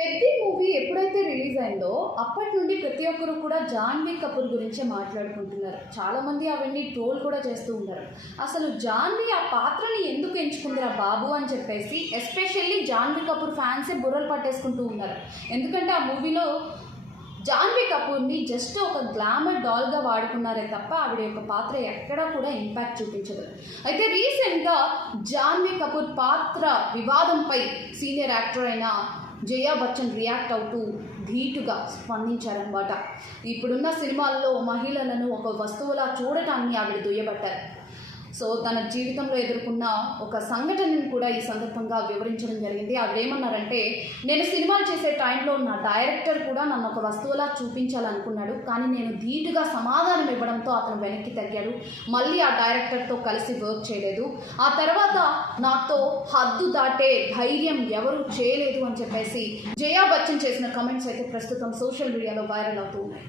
Peddi movie ఎప్పుడైతే release అయిందో అప్పటి నుండి ప్రతి ఒక్కరు కూడా జాన్వీ కపూర్ గురించే మాట్లాడుకుంటున్నారు. చాలామంది అవన్నీ ట్రోల్ కూడా చేస్తూ ఉంటారు. అసలు జాన్వీ ఆ పాత్రని ఎందుకు ఎంచుకుందిరా బాబు అని చెప్పేసి ఎస్పెషల్లీ జాన్వీ కపూర్ ఫ్యాన్సే బుర్రలు పట్టేసుకుంటూ ఉన్నారు. ఎందుకంటే ఆ మూవీలో జాన్వీ కపూర్ని జస్ట్ ఒక గ్లామర్ డాల్గా వాడుకున్నారే తప్ప ఆవిడ యొక్క పాత్ర ఎక్కడా కూడా ఇంపాక్ట్ చూపించదు. అయితే రీసెంట్గా జాన్వీ కపూర్ పాత్ర వివాదంపై సీనియర్ యాక్టర్ అయిన జయా బచ్చన్ రియాక్ట్ అవుతూ ధీటుగా స్పందించారనమాట. ఇప్పుడున్న సినిమాల్లో మహిళలను ఒక వస్తువులా చూడటాన్ని ఆవిడ దుయ్యబట్టారు. సో తన జీవితంలో ఎదుర్కొన్న ఒక సంఘటనను కూడా ఈ సందర్భంగా వివరించడం జరిగింది. ఆవిడేమన్నారంటే, నేను సినిమాలు చేసే టైంలో నా డైరెక్టర్ కూడా నన్ను ఒక వస్తువులా చూపించాలనుకున్నాడు, కానీ నేను ధీటుగా సమాధానం ఇవ్వడంతో అతను వెనక్కి తగ్గాడు. మళ్ళీ ఆ డైరెక్టర్తో కలిసి వర్క్ చేయలేదు. ఆ తర్వాత నాతో హద్దు దాటే ధైర్యం ఎవరు చేయలేదు అని చెప్పేసి జయా బచ్చన్ చేసిన కమెంట్స్ అయితే ప్రస్తుతం సోషల్ మీడియాలో వైరల్ అవుతూ ఉన్నాయి.